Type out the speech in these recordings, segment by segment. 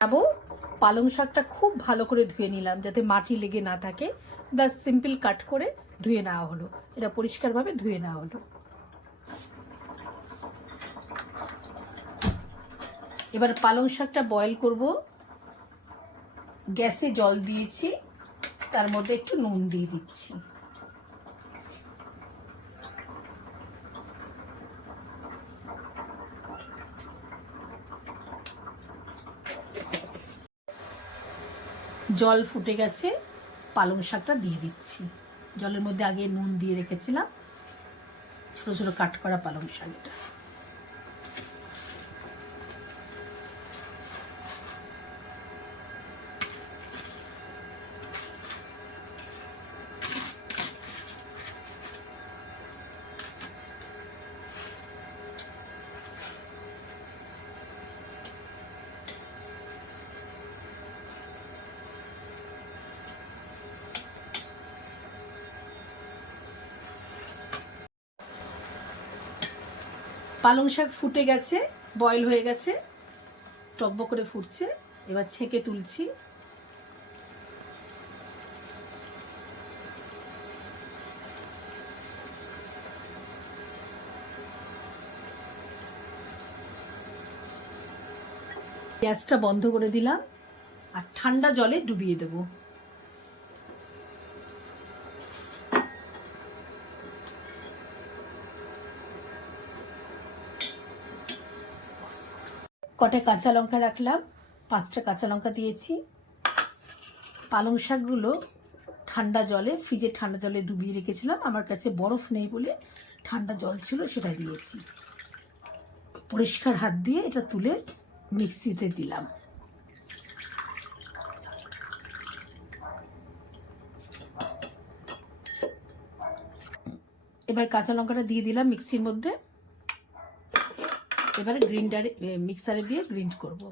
যাবো পালং শাকটা খুব ভালো করে ধুয়ে নিলাম যাতে মাটি লেগে না থাকে। ব্যাস সিম্পল কাট করে ধুয়ে নেওয়া হলো। এটা পরিষ্কারভাবে ধুয়ে নেওয়া হলো। এবার পালং শাকটা বয়েল করব। গ্যাসে জল দিয়েছি, তার মধ্যে একটু নুন দিয়ে দিচ্ছি। জল ফুটে গেছে, পালং শাকটা দিয়ে দিচ্ছি। জলের মধ্যে আগে নুন দিয়ে রেখেছিলাম, ছোট ছোট কাট করা পালং শাক। এটা পালং শাক ফুটে গেছে, বয়েল হয়ে গেছে, টকবক করে ফুটছে। এবার ছেঁকে তুলছি। গ্যাসটা বন্ধ করে দিলাম আর ঠান্ডা জলে ডুবিয়ে দেব। কটা কাঁচা লঙ্কা রাখলাম, 5টা কাঁচা লঙ্কা দিয়েছি। পালং শাকগুলো ঠান্ডা জলে, ফ্রিজে ঠান্ডা জলে ডুবিয়ে রেখেছিলাম। আমার কাছে বরফ নেই বলে ঠান্ডা জল ছিল, সেটা দিয়েছি। পরিষ্কার হাত দিয়ে এটা তুলে মিক্সিতে দিলাম। এবার কাঁচা লঙ্কাটা দিয়ে দিলাম মিক্সির মধ্যে। এবারে মিক্সারে দিয়ে গ্রিন্ড করব।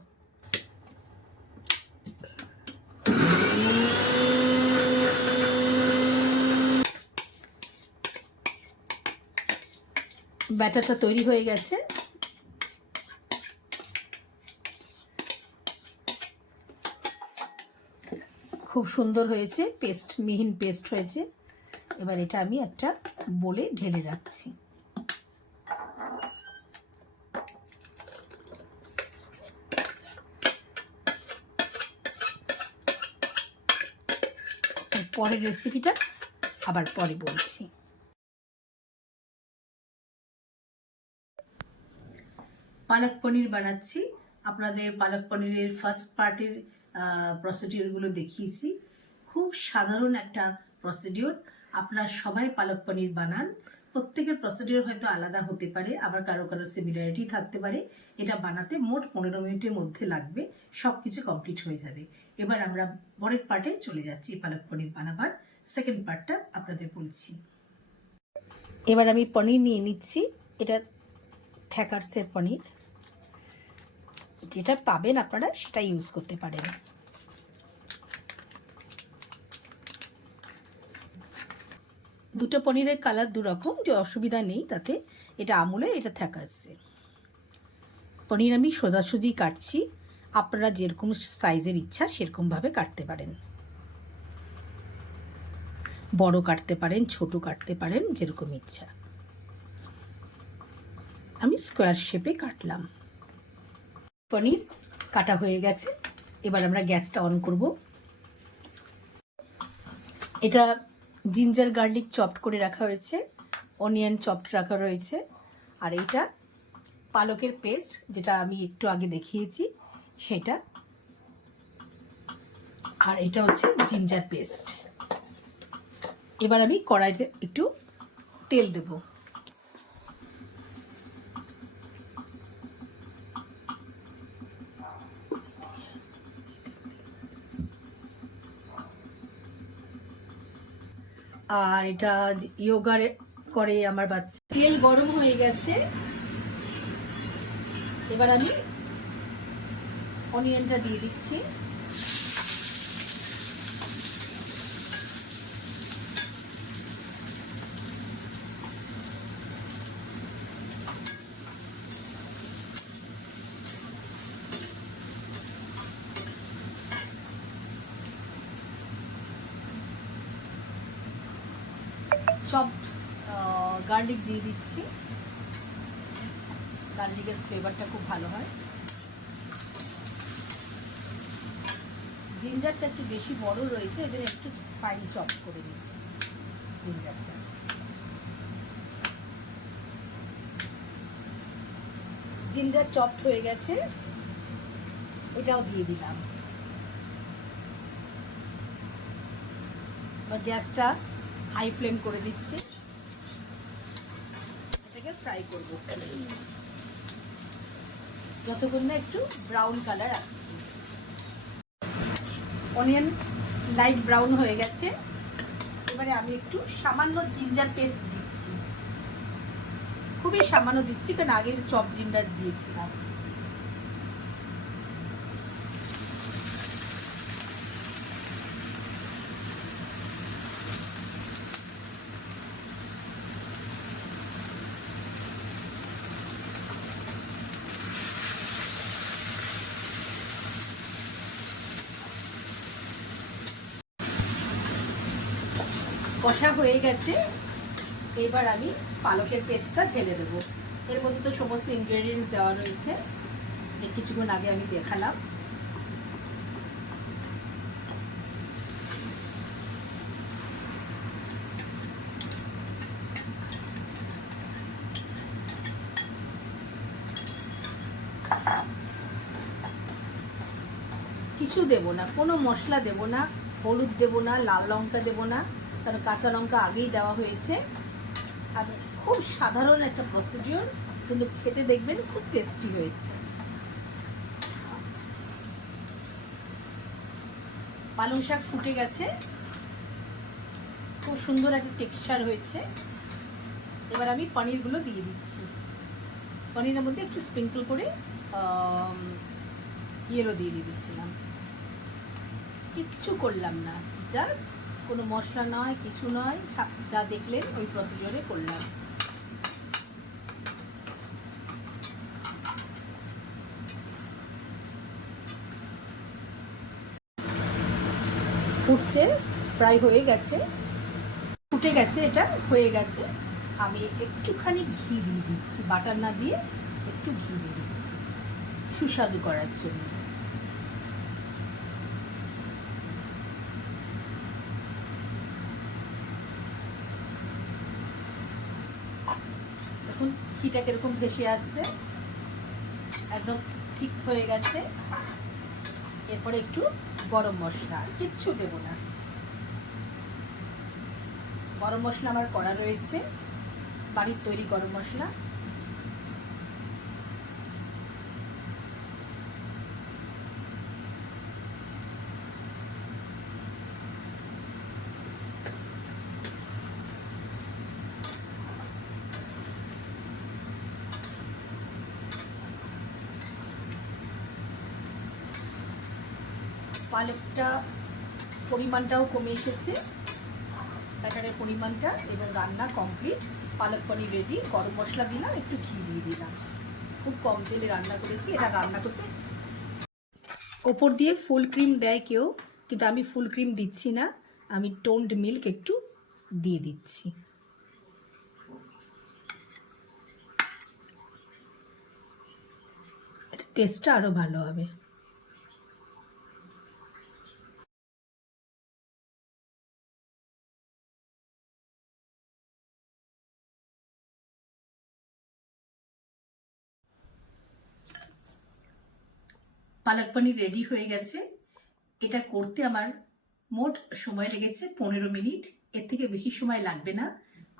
ব্যাটারটা তৈরি হয়ে গেছে। খুব সুন্দর হয়েছে, পেস্ট, মিহিন পেস্ট হয়েছে। এবার এটা আমি একটা বোলে ঢেলে রাখছি। পরের রেসিপিটা আবার পরে বলছি। পালক পনির বানাচ্ছি। আপনাদের পালক পনিরের ফার্স্ট পার্টের প্রসিডিওরগুলো দেখিয়েছি। খুব সাধারণ একটা প্রসিডিওর। আপনারা সবাই পালক পনির বানান। প্রত্যেকের প্রসিডিওর হয়তো আলাদা হতে পারে, আবার কারো কারো সিমিলারিটি থাকতে পারে। এটা বানাতে মোট 15 মিনিটের মধ্যে লাগবে, সব কিছু কমপ্লিট হয়ে যাবে। এবার আমরা পরের পার্টে চলে যাচ্ছি, পালক পনির বানাবার সেকেন্ড পার্টটা আপনাদের বলছি। এবার আমি পনির নিয়ে নিচ্ছি। এটা থ্যাকার্সের পনির, যেটা পাবেন আপনারা সেটা ইউজ করতে পারেন। দুটো পনিরের কালার দুরকম, যে অসুবিধা নেই তাতে। এটা আমুলের, এটা থ্যাকার্সের পনির। আমি সোজাসুজি কাটছি, আপনারা যেরকম সাইজের ইচ্ছা সেরকমভাবে কাটতে পারেন। বড় কাটতে পারেন, ছোট কাটতে পারেন, যেরকম ইচ্ছা। আমি স্কোয়ার শেপে কাটলাম। পনির কাটা হয়ে গেছে। এবার আমরা গ্যাসটা অন করব। এটা জিঞ্জার গার্লিক চপড করে রাখা হয়েছে, অনিয়ন চপড রাখা রয়েছে, আর এটা পালকের পেস্ট, যেটা আমি একটু আগে দেখিয়েছি সেটা, আর এটা হচ্ছে জিঞ্জার পেস্ট। এবার আমি কড়াইতে একটু তেল দেব। আর এটা ইয়োগারে করে আমার বাচ্চা। তেল গরম হয়ে গেছে। এবার আমি অনিয়নটা দিয়ে দিচ্ছি। চপড গার্লিক দিয়ে দিচ্ছি, গার্লিকের ফ্লেভারটা খুব ভালো হয়। জিঞ্জারটা একটু বেশি বড় রয়েছে, এদের একটু ফাইন চপ করে নিচ্ছি জিঞ্জারটা। জিঞ্জার চপড হয়ে গেছে, এটাও দিয়ে দিলাম। গ্যাসটা হাই ফ্লেম করে দিচ্ছি, এটাকে ফ্রাই করব যতক্ষণ না একটু ব্রাউন কালার আসছে। অনিয়ন লাইট ব্রাউন হয়ে গেছে, এবারে আমি একটু সামান্য জিঞ্জার পেস্ট দিচ্ছি, খুবই সামান্য দিচ্ছি কারণ আগের চপ জিঞ্জার দিয়েছিলাম। কষা হয়ে গেছে, এবার আমি পালকের পেস্টটা ঢেলে দেবো। এর মধ্যে তো সমস্ত ইনগ্রেডিয়েন্টস দেওয়া রয়েছে, এর কিছুক্ষণ আগে আমি দেখালাম। কিছু দেব না, কোনো মশলা দেব না, হলুদ দেব না, লাল লঙ্কা দেব না, কারণ কাঁচা লঙ্কা আগেই দেওয়া হয়েছে। আর খুব সাধারণ একটা প্রসিডিওর, কিন্তু খেতে দেখবেন খুব টেস্টি হয়েছে। পালং শাক ফুটে গেছে, খুব সুন্দর একটা টেক্সচার হয়েছে। এবার আমি পনিরগুলো দিয়ে দিচ্ছি। পনিরের মধ্যে একটু স্প্রিঙ্কল করে ইয়েরও দিয়ে দিয়েছিলাম। কিচ্ছু করলাম না, জাস্ট কোনো মশলা নয়, কিছু নয়, যা দেখলেন ওই প্রসিডিওরে করলাম। ফুটছে, প্রায় হয়ে গেছে, ফুটে গেছে, এটা হয়ে গেছে। আমি একটুখানি ঘি দিয়ে দিচ্ছি, বাটার না দিয়ে একটু ঘি দিয়ে দিচ্ছি সুস্বাদু করার জন্য। দেখুন ঘিটা কিরকম ভেসে আসছে, একদম ঠিক হয়ে গেছে। এরপরে একটু গরম মশলা, কিচ্ছু দেব না, গরম মশলা আমার করা রয়েছে, বাড়ির তৈরি গরম মশলা। পালকটা পরিমাণটাও কমে এসেছে, ব্যাটারের পরিমাণটা, এবং রান্না কমপ্লিট। পালক পনির রেডি। গরম মশলা দিলাম, একটু ঘি দিয়ে দিলাম, খুব কম তেলে রান্না করেছি। এটা রান্না করতে ওপর দিয়ে ফুল ক্রিম দেয় কেউ, কিন্তু আমি ফুল ক্রিম দিচ্ছি না, আমি টোন্ড মিল্ক একটু দিয়ে দিচ্ছি। টেস্টটা আরও ভালো হবে। পালক পনির রেডি হয়ে গেছে। এটা করতে আমার মোট সময় লেগেছে 15 মিনিট, এর থেকে বেশি সময় লাগবে না।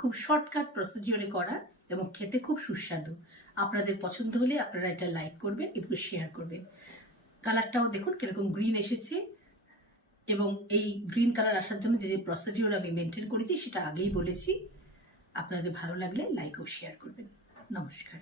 খুব শর্টকাট প্রসিডিওরে করা এবং খেতে খুব সুস্বাদু। আপনাদের পছন্দ হলে আপনারা এটা লাইক করবেন এবং শেয়ার করবেন। কালারটাও দেখুন কিরকম গ্রিন এসেছে, এবং এই গ্রিন কালার আসার জন্য যে যে প্রসিডিওর আমি মেনটেন করেছি সেটা আগেই বলেছি। আপনাদের ভালো লাগলে লাইক ও শেয়ার করবেন। নমস্কার।